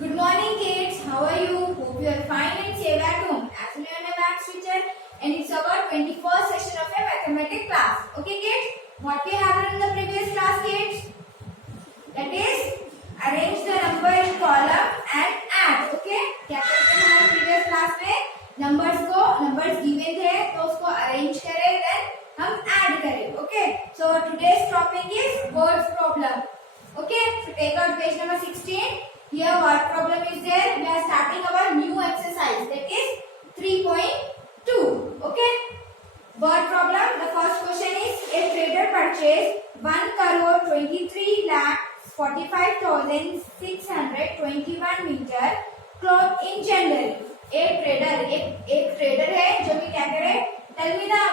Good morning, kids. How are you? Hope you are fine and safe at home. Actually, I am a maths teacher, and it's our 21st session of a mathematics class. Okay, kids? What we have done in the previous class, kids? That is, arrange the number in column and add. Okay? क्या करते हैं हमारे previous class में numbers given थे तो उसको arrange करें then हम add करें. Okay? So today's topic is words problem. Okay? So take out page number 16. Here word problem is there. We are starting our new exercise, that is 3.2. Okay. Word problem. The first question is, a trader purchased 1,23,45,621 meter cloth in January. एक ट्रेडर है जो कि क्या करे, tell me the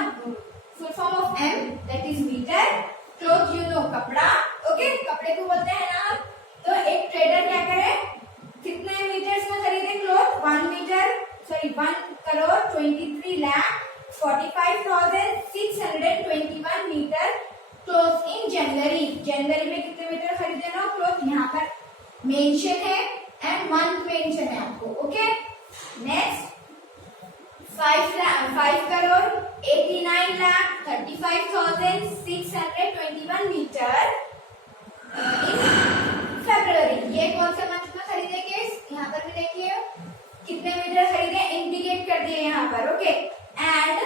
full form of M, that is meter. Cloth you know, कपड़ा. Okay, कपड़े को बोलते हैं ना. तो एक ट्रेडर क्या करे, कितने मीटर्स में खरीदे क्लॉथ? 1,23,45,621 मीटर क्लॉथ इन जनवरी. जनवरी में कितने मीटर खरीदे ना क्लॉथ, यहाँ पर मेंशन है एंड मंथ मेंशन है आपको. ओके, नेक्स्ट 5,89,35,621 मीटर फरवरी. ये कौन से मंथ में खरीदे किस? यहाँ पर भी देखिए कितने मीटर खरीदे, इंडिकेट कर दिए यहाँ पर. ओके, एंड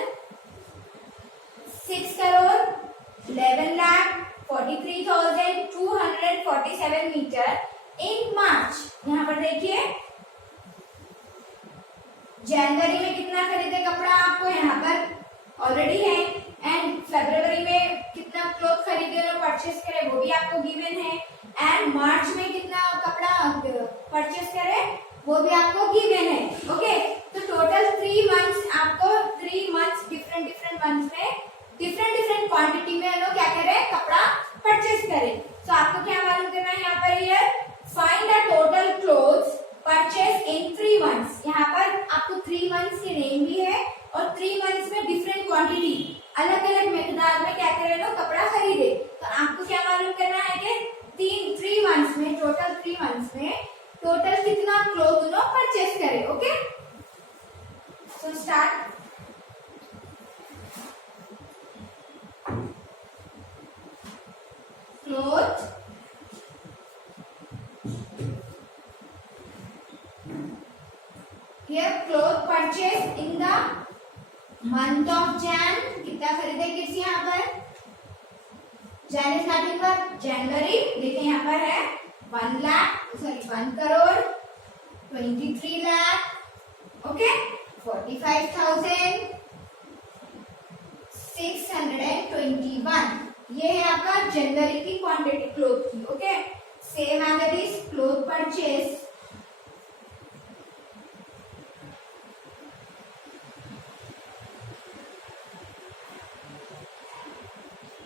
6,11,43,247 मीटर इन मार्च. यहाँ पर देखिए जनवरी में कितना खरीदे कपड़ा आपको यहाँ पर ऑलरेडी है, एंड फरवरी में कितना क्लॉथ खरीदे और परचेस करे वो भी आपको गिवन है, एंड मार्च में कितना कपड़ा परचेस करे वो भी आपको गिवन है. ओके, तो टोटल 3 मंथ्स आपको 3 मंथ्स डिफरेंट मंथ्स में डिफरेंट क्वांटिटी में लोग क्या करे, कपड़ा परचेस करे. तो आपको क्या मालूम करना है यहाँ पर, ये find the total clothes purchase इन 3 मंथ्स. यहाँ पर आपको 3 मंथ्स के नेम भी है और 3 मंथ्स में डिफरेंट क्वांटिटी अलग अलग मिकदार में क्या करे लोग कपड़ा खरीदे. तो आपको क्या मालूम करना है कि 3 मंथ्स में टोटल कितना क्लॉथ उन्होंने परचेस करे. Okay, so start. Cloth here cloth purchase in the month of Jan. कितना खरीदे किस यहाँ पर, जैन स्टार्टिंग पर जनवरी. देखिए यहाँ पर है 1,23 लाख. ओके, 45,621. ये है आपका जनवरी की क्वांटिटी क्लोथ की. Okay, same as it is cloth purchase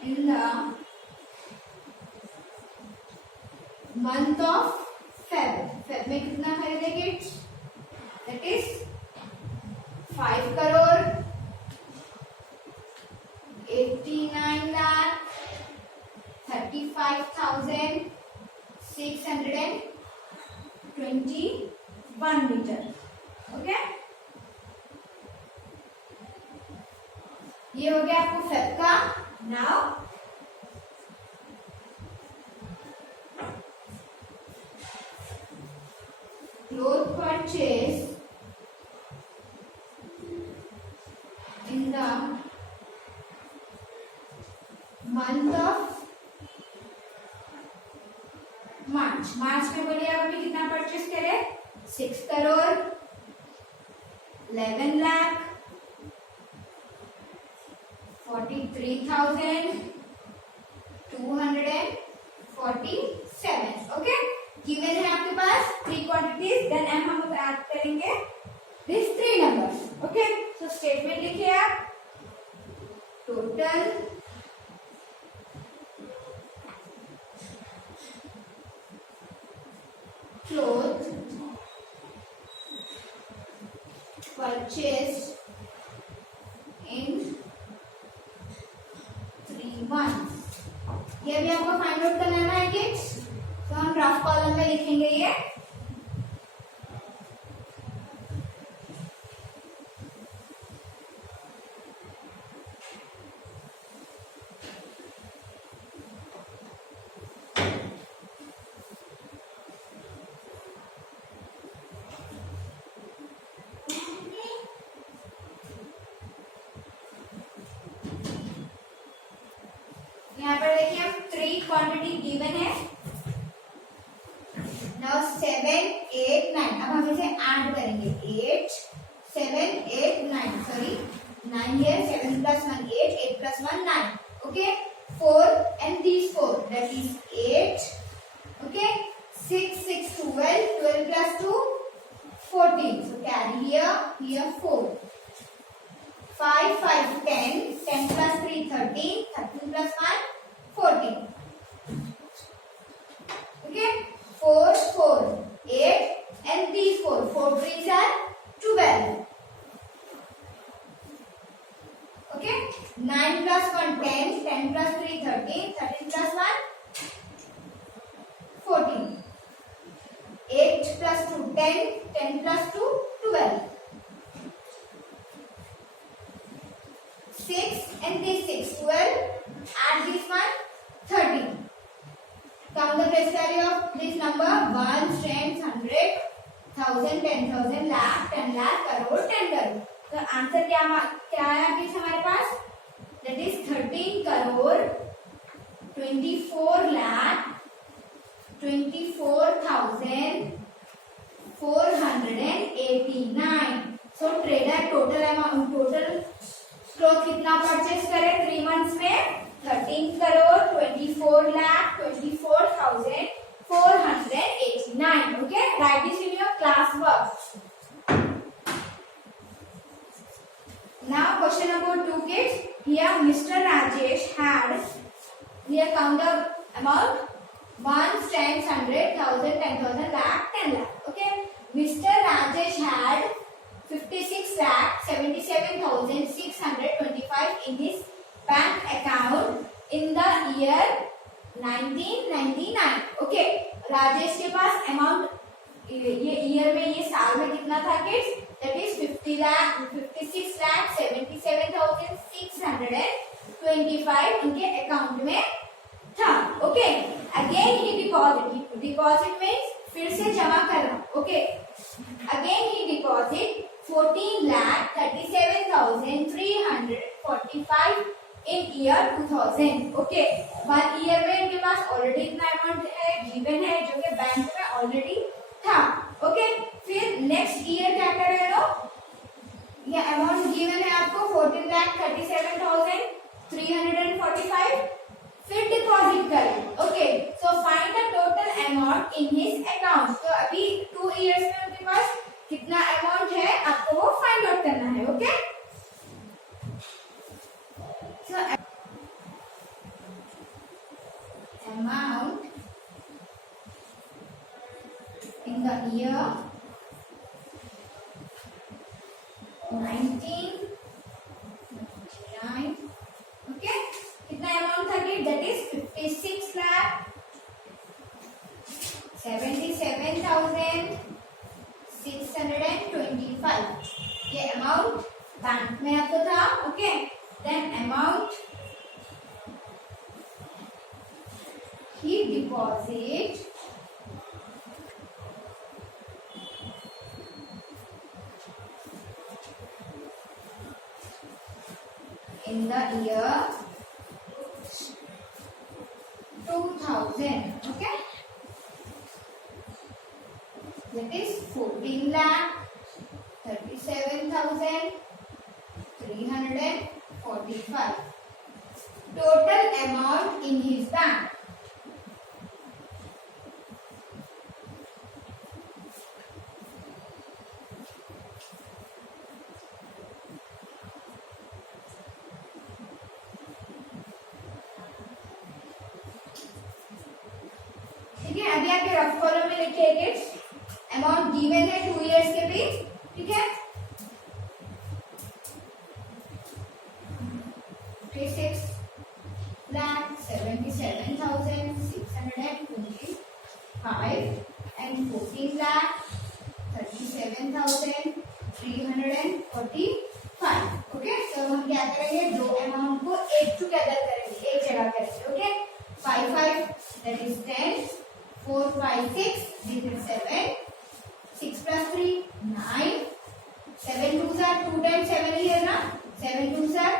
in the month of Feb. Feb में कितना खरीदे किड्स, that is 5,89,35,621 मीटर. ओके, ये हो गया आपको फेब का. Now cloth purchase in the month of March. मार्च में बोलिए आप अभी कितना परचेस करे, 6,11,43,247. ओके, गिवन है आपके पास 3 क्वांटिटीज. देन हम ऐड करेंगे दिस 3 नंबर्स. ओके, सो स्टेटमेंट लिखिए आप. टोटल क्लोथ purchased in 3 months. ये भी आपको फाइंड आउट करना है किड्स. तो हम रफ कॉलम में लिखेंगे ये क्वांटिटी गिवन है। नाउ 7 8 9, अब हम इसे ऐड करेंगे 8 7 8 9, सॉरी 9 here, 7 plus 1 8, 8 plus 1 9, okay, 4 and these 4, that is 8, okay, 6 6 12, 12 plus 2 14, so carry here 4, 5 5 10, 10 plus 3 13, 13 plus 1 14, okay, 4 4 8 and these 4, 4 3s are 12, okay, 9 plus 1 10, 10 plus 3 13, 13 plus 1 14, 8 plus 2 10, 10 plus 2 12, 6 and this 6 12, add this one 13. Count the base value of this number, 1 10 100 1000 10,000 lakh 10 lakh crore 10 crore. तो आंसर क्या आया किस हमारे पास, that is 13 crore 24 lakh 24,489. So trader total क्लॉथ कितना परचेस करे 3 मंथ्स में, 13 crore 24 lakh 24,489. Okay, write this in your class work. Now question number 2 kids. Here Mr. Rajesh had, here count the amount, 1 10 100 1000 10,000 lakh 10 lakh. Okay, Mr. Rajesh had 56 lakh 77,625 in his bank account in the year 1999. Okay, राजेश के पास अमाउंट ये ईयर में, ये साल में कितना था kids, that is 56 lakh 77,625 उनके अकाउंट में था. ओके, अगेन ही डिपॉजिट मीन्स फिर से जमा करना. ओके, अगेन ही डिपॉजिट 14 lakh 37,345 in year 2000. ओके, 1 ईयर में इनके पास ऑलरेडी इतना अमाउंट है गिवन है जो कि बैंक में ऑलरेडी था. ओके, फिर नेक्स्ट ईयर क्या करें लोग, ये अमाउंट गिवन है आपको 14 lakh 37,345, फिर डिपॉजिट करें. Okay, so find the total amount in his account. तो अभी 2 इयर्स में उनके पास कितना अमाउंट है आपको वो फाइंड आउट करना है. Okay, so amount in the year 1999. ओके, कितना अमाउंट था कि दैट इज 56 lakh 77,625. ये अमाउंट बैंक में आपको था. ओके, देन अमाउंट ही deposit in the year 2000. Okay, that is 14 lakh 37,345 total amount in his bank. ठीक है, अभी आपके रफ कॉलम में लिखिए किड्स, अमाउंट गिवन है 2 इयर्स के बीच. ठीक है, 56 lakh 77,625 and 14 lakh 37,345. ओके, तो हम क्या करेंगे, दो अमाउंट को एक टुगेदर करेंगे, एक जगह करेंगे. ओके, 5 5 that is 10, 4 5 6, this is 7, 6 plus 3 9, 7 2s are 2 times 7 here na, 7 2s are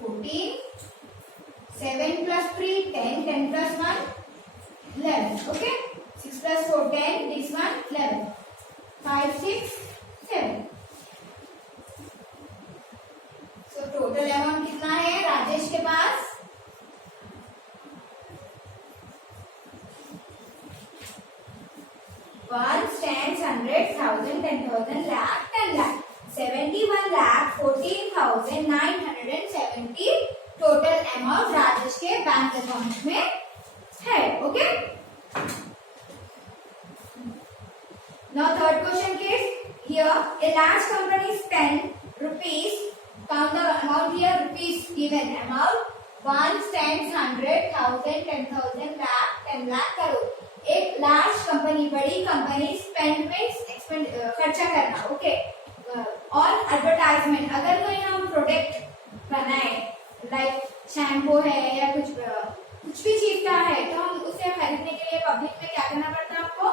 14, 7 plus 3 10, 10 plus 1 11. Okay, 6 plus 4 10, this one 11, 5 6 7. So total amount कितना है राजेश के पास? 1 stands 100,000 10,000 lakh 10 lakh 71 lakh 14,970 टोटल अमाउंट राजेश के बैंक अकाउंट में है. Okay, now third question kids, here a large company spend rupees, count the amount here, rupees given amount 1 stands 100,000 10,000 lakh 10 lakh करोड़. एक large company, बड़ी company spend में खर्चा करना. Okay, on advertisement. अगर कोई हम प्रोडक्ट बनाए लाइक शैम्पू है या कुछ भी चीज का है तो हम उसे खरीदने के लिए पब्लिक में क्या करना पड़ता है, आपको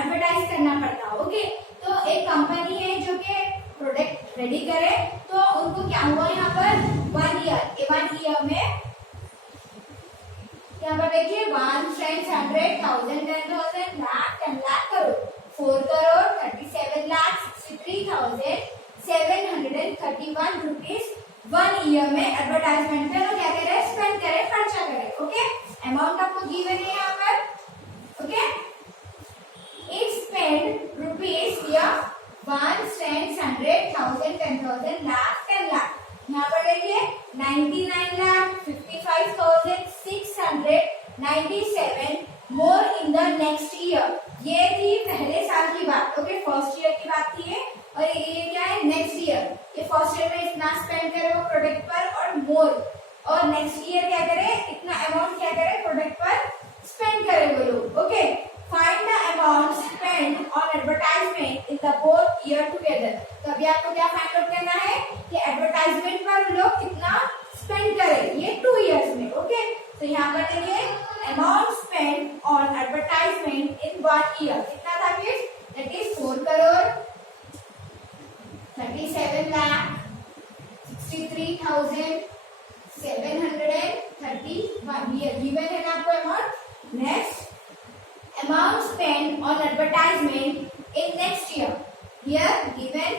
एडवर्टाइज करना पड़ता है. ओके, तो एक कंपनी है जो कि प्रोडक्ट रेडी करे तो उनको क्या हुआ यहाँ पर 1 ईयर में यहाँ पर देखिए 1 stands 100,000 10,000 lakh 10 lakh करोड़ 4 करोड़ 37 lakh 63,731 रुपीज 1 ईयर में एडवर्टाइजमेंट पे क्या करे, स्पेंड करे, खर्चा करे. ओके, अमाउंट आपको गिवन है यहाँ पर. Okay, it spend rupees here 1 stands 100,000 10,000 lakh 10 lakh. यहाँ पर देखिए 99,55,697 मोर इन द नेक्स्ट ईयर. ये थी पहले साल की बात. ओके, फर्स्ट ईयर की बात थी ये, और ये क्या है नेक्स्ट ईयर. ये फर्स्ट ईयर में इतना स्पेंड करे वो प्रोडक्ट पर और मोर, और नेक्स्ट ईयर क्या करे, इतना अमाउंट क्या करे प्रोडक्ट पर स्पेंड करे वो लोग. Okay, find the amount spend on advertisement in the both year together. तो अभी आपको क्या फाइंड आउट करना है कि एडवर्टाइजमेंट पर लोग कितना स्पेंड करें ये 2 इयर्स में. ओके, तो यहाँ पर देखिए अमाउंट स्पेंड ऑन एडवर्टाइजमेंट इन 1 ईयर कितना था kids, that is 4 crore 37 lakh 63,731. ये गिवन है ना आपको amount. Next, amount spent on advertisement in next year. Here given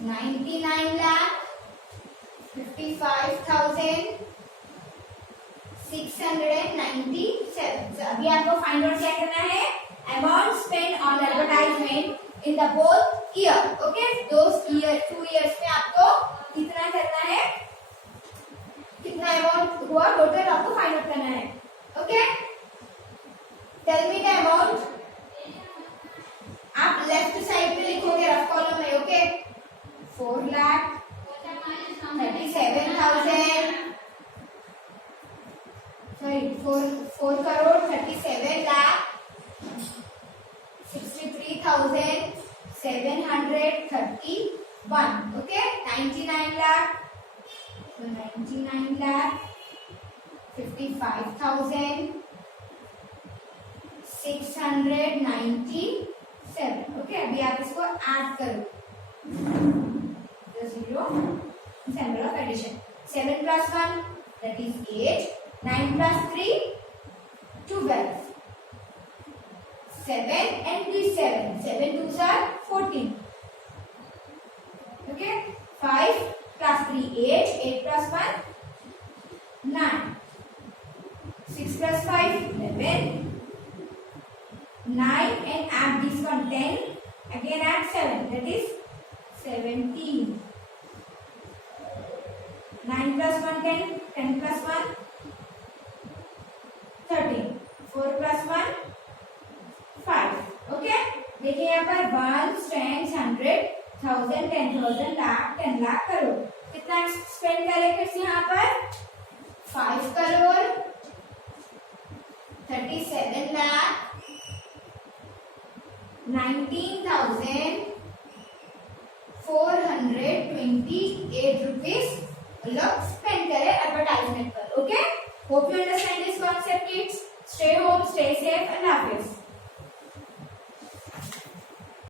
99 lakh 55,697. So अभी आपको फाइंड आउट क्या करना है, amount spend on advertisement in the both year. Okay, 2 इयर्स में आपको कितना करना है, कितना अमाउंट हुआ टोटल आपको फाइंड आउट करना है. Okay, tell me the amount. आप लेफ्ट साइड पे लिखोगे रफ कॉलम में. Okay, 4,37,000 4 crore 37 lakh 63,731. Okay, 99 lakh 55,697. Okay, अभी आप इसको ऐड करो. 0 symbol of addition. 7 plus 1 that is 8. 9 plus 3 12. 7 and this 7. 7 twos are 14. Okay, 5 plus 3 8. 8 plus 1 9. 6 plus 5 11. 9 and add this one 10, again add 7, that is 17. 9 plus 1 10, 10 plus 1 13, 4 plus 1 5. ओके, देखिए यहाँ पर 1 stands 100,000 10,000 लाख 10 लाख करोड़. कितना स्पेंड करें यहाँ पर 5 करोड़ 37 लाख 19,428 रुपीज लोग स्पेंड करें एडवर्टाइजमेंट पर. Okay, hope you understand this concept kids. Stay home, stay safe and happy.